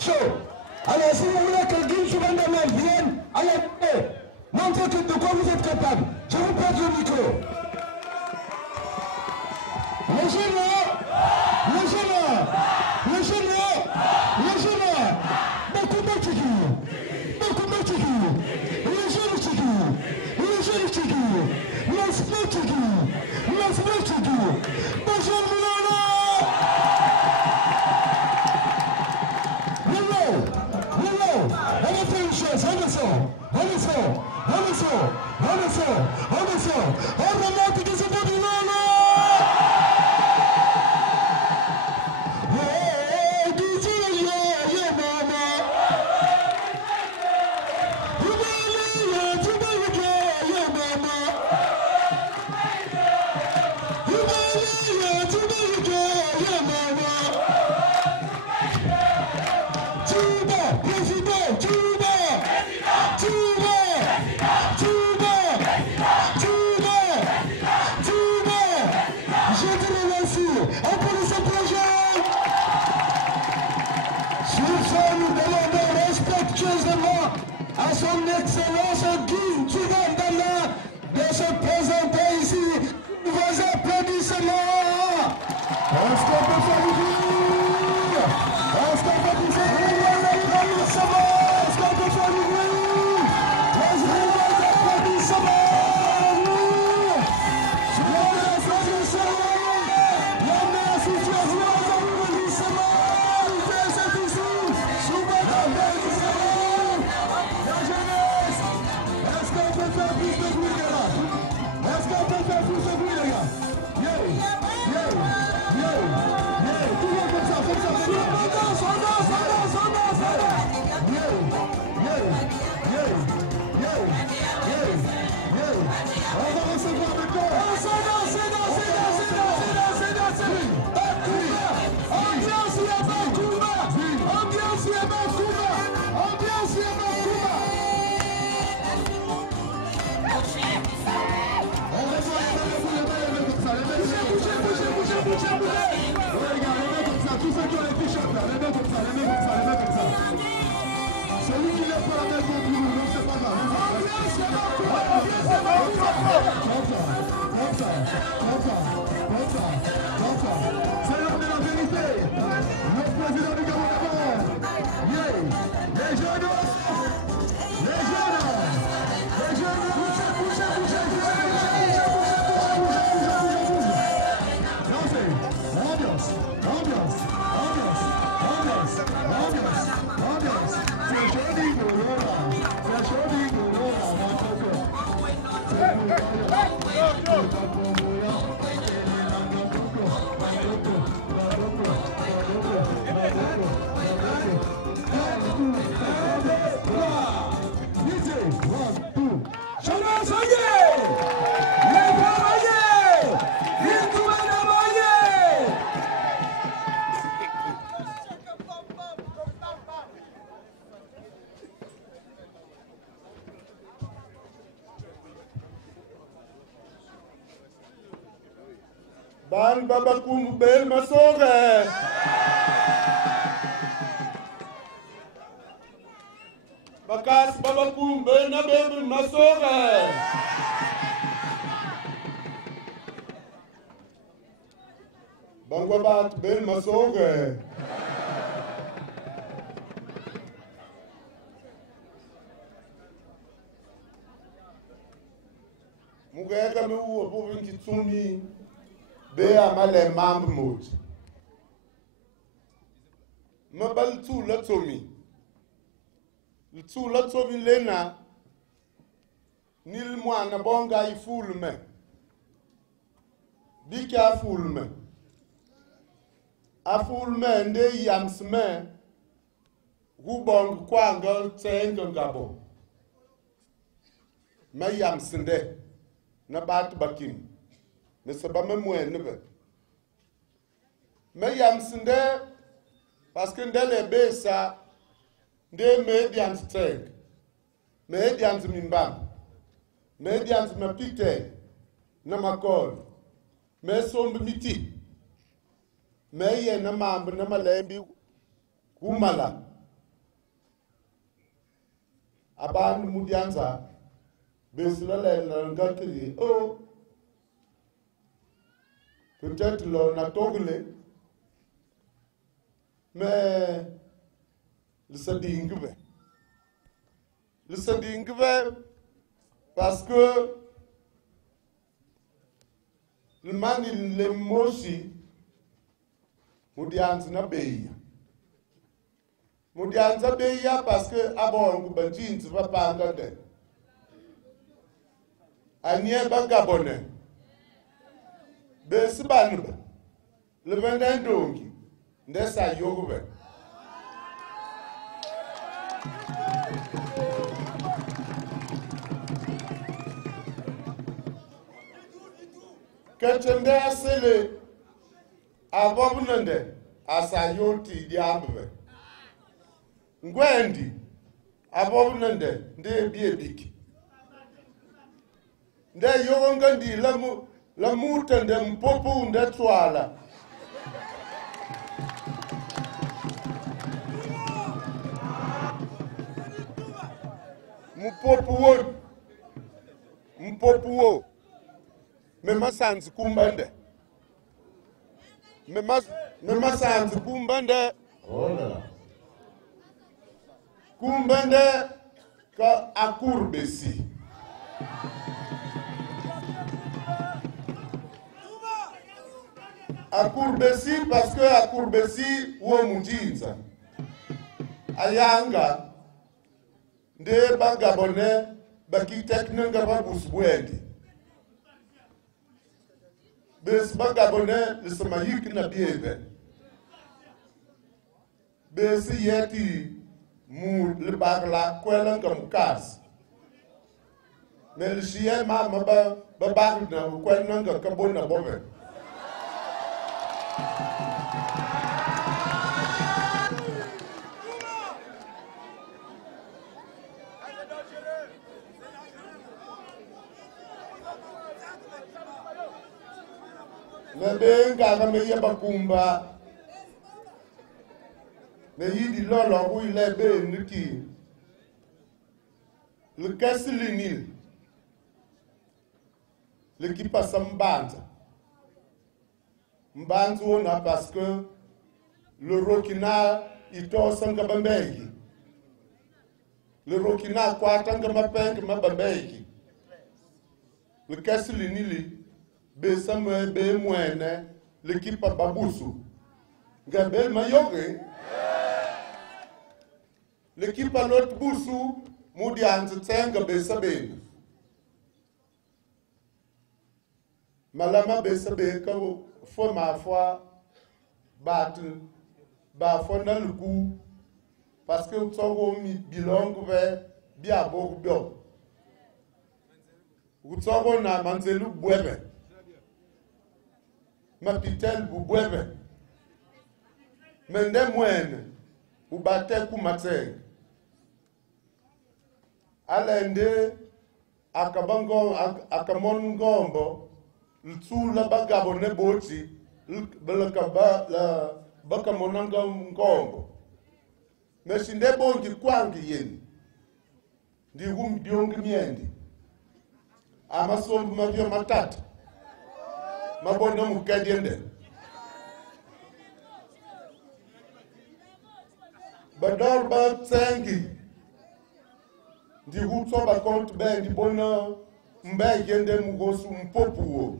Chaud. Alors, si vous voulez que Guy Soubandamel vienne, allez, montrez de quoi vous êtes capable. Je vous passe le micro. À son excellence Guy Soubandamel de se présenter ici. Vos applaudissements. Est-ce qu'on peut faire du bruit? Est-ce qu'on peut vous faire les applaudissements? Est-ce qu'on peut faire du bruit? Les applaudissements. Celui qui lève pas la main contre nous, non, c'est pas grave. C'est l'heure de la vérité. Le président du Gabon, les jeunes, Ban Baba Kumbel Masore. Bakas Baba Kumbel Nabel Masore. Bangwabat Bel Masore. Mugega me uwa pour une tsumi. Béa malé mammoud. Me bal tout le tomi. Le tout le tomi lena. Nil moi na bonga i foule me. Bika foule me. A foule me nde yams me. Rubong kwanga tsenga gabo. Me yams nde. Na bat bakim. Ne se pas même moins nebe. Mais yamsinde parce que ndele besa nde me diant teg. Me diant mimbam. Me diant me pite na makol. Me sombe miti. Me ye na mamb na malembi kumala. aban mudianza beslele ngakiri oh peut-être l'on a toglé mais le sadingve parce que le man il le mosi mudianza na beya mudianza beya parce que abon kubanjinzi papanga de anye bagabone besibanba le vendendongi ndesa yogube ketende asele abobunende asayoti diambe ngwendi abobunende ndebiebiki nde yogongandi la mutende mpopu ndetwala mpopu wo mema sanzi kumbande mema sanzi kumbande kumbande ka akurbesi akurbesi parce que akurbesi wo mujinza ayanga nde bagabone bakiteknanga babusbwendi bes bagabone lismayik na biebe bes yeti mu libagla kwelanga mukas melishie mama ba bagna kwelanga kabona bobe Benga na meye bakumba me yidi lolo wu ile be niki le kasilinil le qui passe mbanta mbantu ona parce que le rokina ito sanga bambeki le rokina kwatanga mapenga mabambeki le kasilinili besame be mwene l'équipe babusu gabel mayoge l'équipe lot busu mudi antsenga besabe malama besabe ka fo ma foi bat ba fo na lugu parce que tsongo mi bilong ve bia bo bio utsongo na manzelu bwebe mapitel bubwebe mende mwene ubate kumateng alende akabango akamon ngombo ltsula bagabo ne boti belakaba la bakamonanga ngombo mesinde bongi kwangi yeni ndi diongi miendi amasombu mavyo matatu mabona mukadiende bador ba tsengi ndi hutso ba kont be ndi bona mbe yende mugosu mpopuo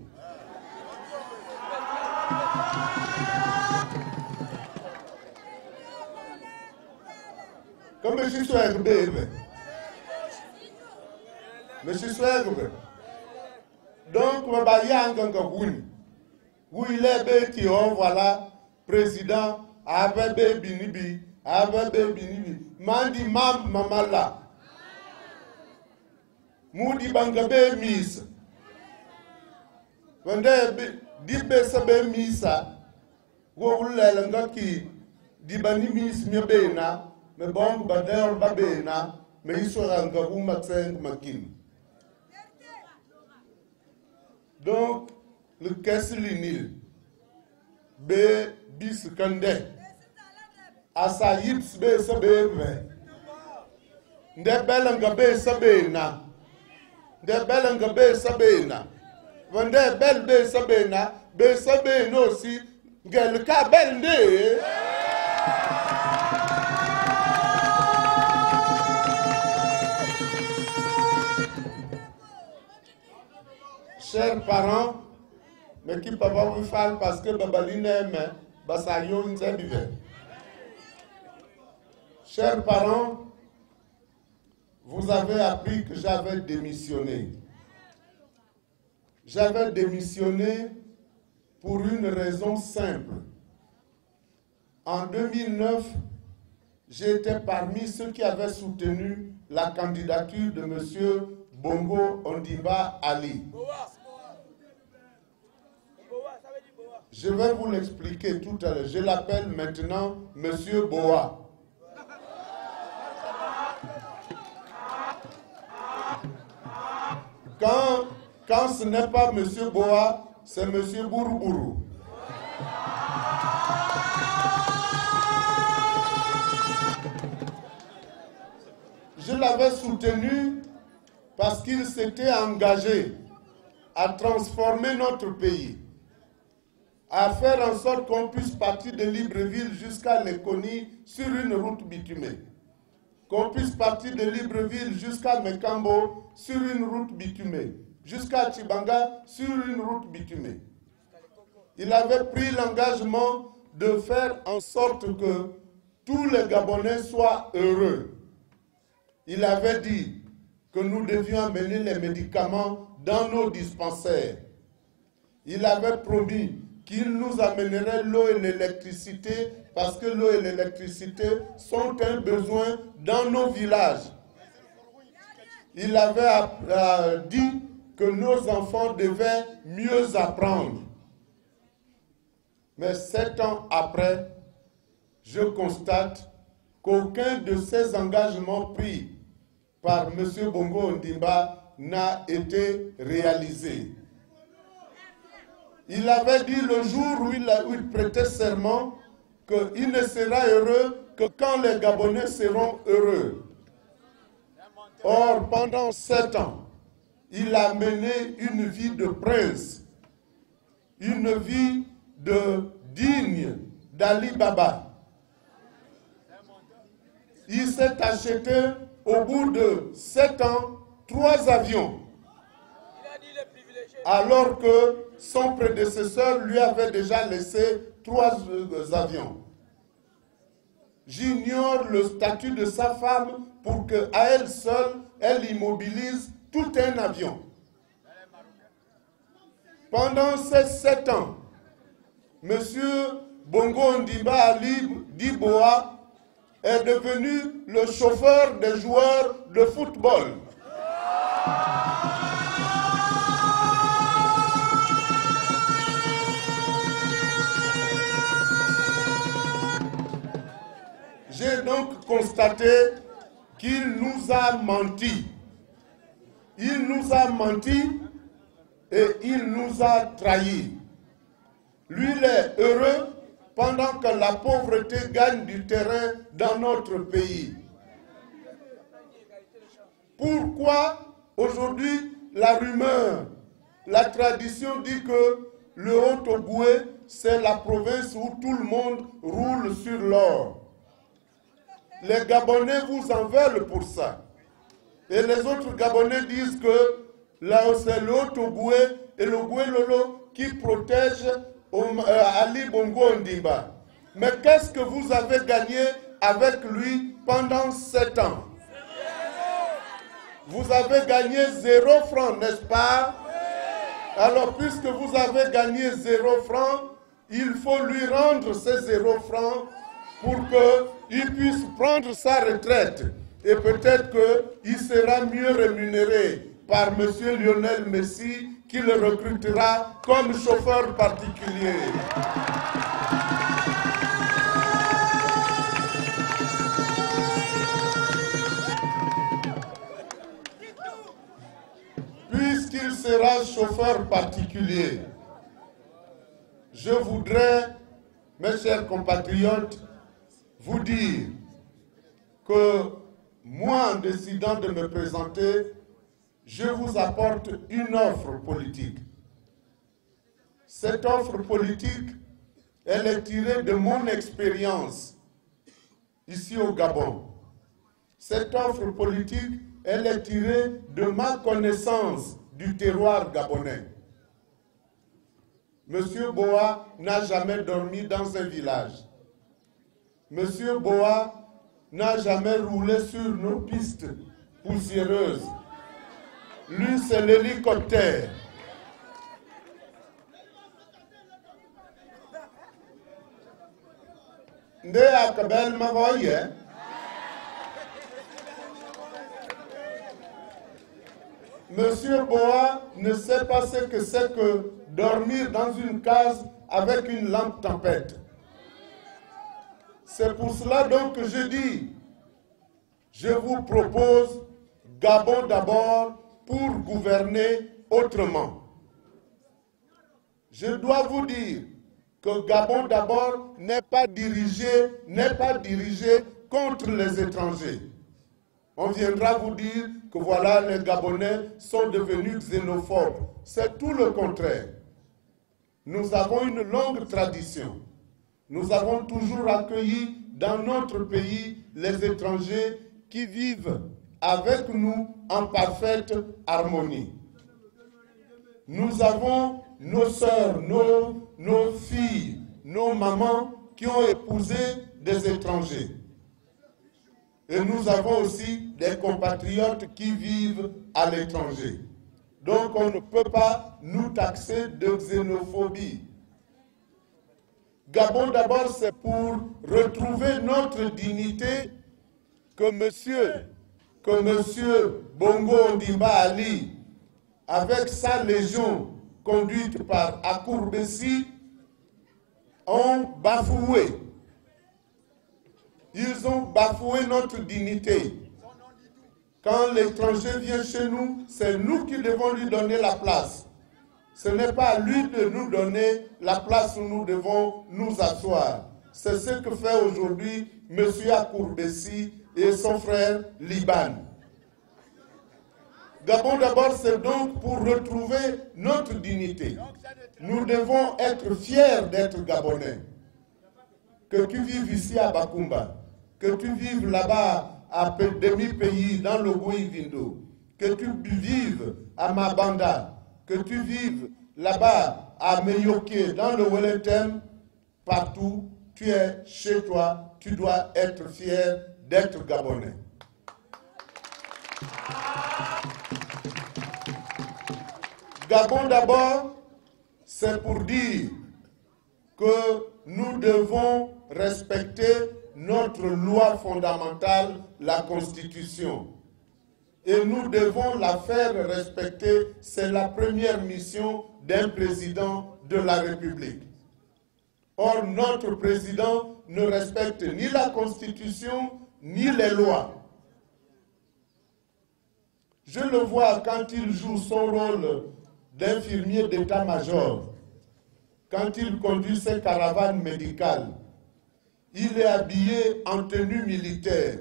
comme je suis bébé mais je suis bébé donc ma bayanga ngakuni oui les bêtis voilà président avec binibi mandi mam mamala mudi bangabe misa wande dibe sabe misa wo ulela ngaki dibani mis mebena me bon badel babena me isora ngahuma tseng makin. Donc le Kesselinil B bis kande asa yips be sabe nde belenga be sabena. Nde belenga be sabena. Vende bel be sabena. Be sabena aussi. Gelka belde. Chers parents, mais qui papa vous parle parce que babaline aime, basayo nzebive. Chers parents, vous avez appris que j'avais démissionné. J'avais démissionné pour une raison simple. En 2009, j'étais parmi ceux qui avaient soutenu la candidature de M. Bongo Ondimba Ali. Je vais vous l'expliquer tout à l'heure. Je l'appelle maintenant M. Boa. Quand ce n'est pas M. Boa, c'est M. Bouroubou. Je l'avais soutenu parce qu'il s'était engagé à transformer notre pays, à faire en sorte qu'on puisse partir de Libreville jusqu'à Lekoni sur une route bitumée, qu'on puisse partir de Libreville jusqu'à Mekambo sur une route bitumée, jusqu'à Chibanga sur une route bitumée. Il avait pris l'engagement de faire en sorte que tous les Gabonais soient heureux. Il avait dit que nous devions amener les médicaments dans nos dispensaires. Il avait promis qu'il nous amènerait l'eau et l'électricité parce que l'eau et l'électricité sont un besoin dans nos villages. Il avait dit que nos enfants devaient mieux apprendre. Mais 7 ans après, je constate qu'aucun de ces engagements pris par M. Bongo Ondimba n'a été réalisé. Il avait dit le jour où il prêtait serment qu'il ne sera heureux que quand les Gabonais seront heureux. Or, pendant 7 ans, il a mené une vie de prince, une vie digne d'Ali Baba. Il s'est acheté au bout de 7 ans 3 avions, alors que son prédécesseur lui avait déjà laissé 3 avions. J'ignore le statut de sa femme pour qu'à elle seule, elle immobilise tout un avion. Pendant ces 7 ans, M. Bongo Ondimba Ali Diboa est devenu le chauffeur des joueurs de football. J'ai donc constaté qu'il nous a menti. Il nous a menti et il nous a trahis. Lui, il est heureux pendant que la pauvreté gagne du terrain dans notre pays. Pourquoi aujourd'hui la rumeur, la tradition dit que le Haut-Ogooué, c'est la province où tout le monde roule sur l'or? Les Gabonais vous en veulent pour ça. Et les autres Gabonais disent que là c'est le Haut-Ogooué et le Gouelolo qui protègent Ali Bongo Ondimba. Mais qu'est-ce que vous avez gagné avec lui pendant 7 ans? Vous avez gagné 0 franc, n'est-ce pas? Alors, puisque vous avez gagné 0 franc, il faut lui rendre ces 0 francs pour qu'il puisse prendre sa retraite. Et peut-être qu'il sera mieux rémunéré par M. Lionel Messi, qui le recrutera comme chauffeur particulier. Puisqu'il sera chauffeur particulier, je voudrais, mes chers compatriotes, vous dire que moi, en décidant de me présenter, je vous apporte une offre politique. Cette offre politique, elle est tirée de mon expérience ici au Gabon. Cette offre politique, elle est tirée de ma connaissance du terroir gabonais. Monsieur Boa n'a jamais dormi dans un village. Monsieur Boa n'a jamais roulé sur nos pistes poussiéreuses. Lui, c'est l'hélicoptère. Nde akabel magoye. Monsieur Boa ne sait pas ce que c'est que dormir dans une case avec une lampe tempête. C'est pour cela donc que je dis, je vous propose Gabon d'abord pour gouverner autrement. Je dois vous dire que Gabon d'abord n'est pas dirigé contre les étrangers. On viendra vous dire que voilà, les Gabonais sont devenus xénophobes. C'est tout le contraire. Nous avons une longue tradition. Nous avons toujours accueilli dans notre pays les étrangers qui vivent avec nous en parfaite harmonie. Nous avons nos sœurs, nos filles, nos mamans qui ont épousé des étrangers. Et nous avons aussi des compatriotes qui vivent à l'étranger. Donc on ne peut pas nous taxer de xénophobie. Gabon d'abord, c'est pour retrouver notre dignité que monsieur Bongo Ondimba Ali, avec sa légion conduite par Akourbessi, ont bafoué. Ils ont bafoué notre dignité. Quand l'étranger vient chez nous, c'est nous qui devons lui donner la place. Ce n'est pas à lui de nous donner la place où nous devons nous asseoir. C'est ce que fait aujourd'hui M. Akourbessi et son frère Liban. Gabon d'abord, c'est donc pour retrouver notre dignité. Nous devons être fiers d'être Gabonais. Que tu vives ici à Bakumba, que tu vives là-bas à demi-pays dans le Gouivindo, que tu vives à Mabanda, que tu vives là-bas à Meyoke, dans le Wellington, partout, tu es chez toi, tu dois être fier d'être Gabonais. Gabon d'abord, c'est pour dire que nous devons respecter notre loi fondamentale, la Constitution. Et nous devons la faire respecter. C'est la première mission d'un président de la République. Or, notre président ne respecte ni la Constitution, ni les lois. Je le vois quand il joue son rôle d'infirmier d'état-major, quand il conduit ses caravanes médicales. Il est habillé en tenue militaire.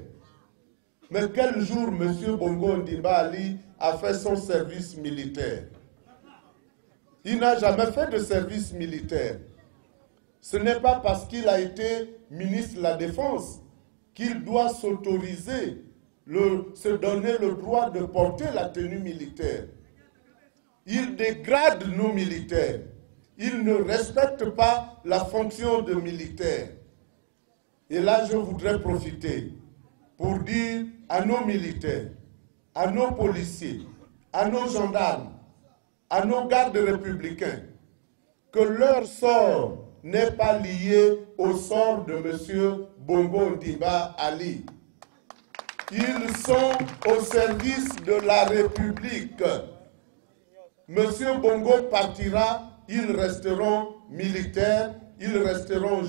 Mais quel jour M. Bongo Ondimba Ali a fait son service militaire? Il n'a jamais fait de service militaire. Ce n'est pas parce qu'il a été ministre de la Défense qu'il doit s'autoriser, se donner le droit de porter la tenue militaire. Il dégrade nos militaires. Il ne respecte pas la fonction de militaire. Et là, je voudrais profiter pour dire à nos militaires, à nos policiers, à nos gendarmes, à nos gardes républicains, que leur sort n'est pas lié au sort de M. Bongo Ondimba Ali. Ils sont au service de la République. M. Bongo partira, ils resteront militaires, ils resteront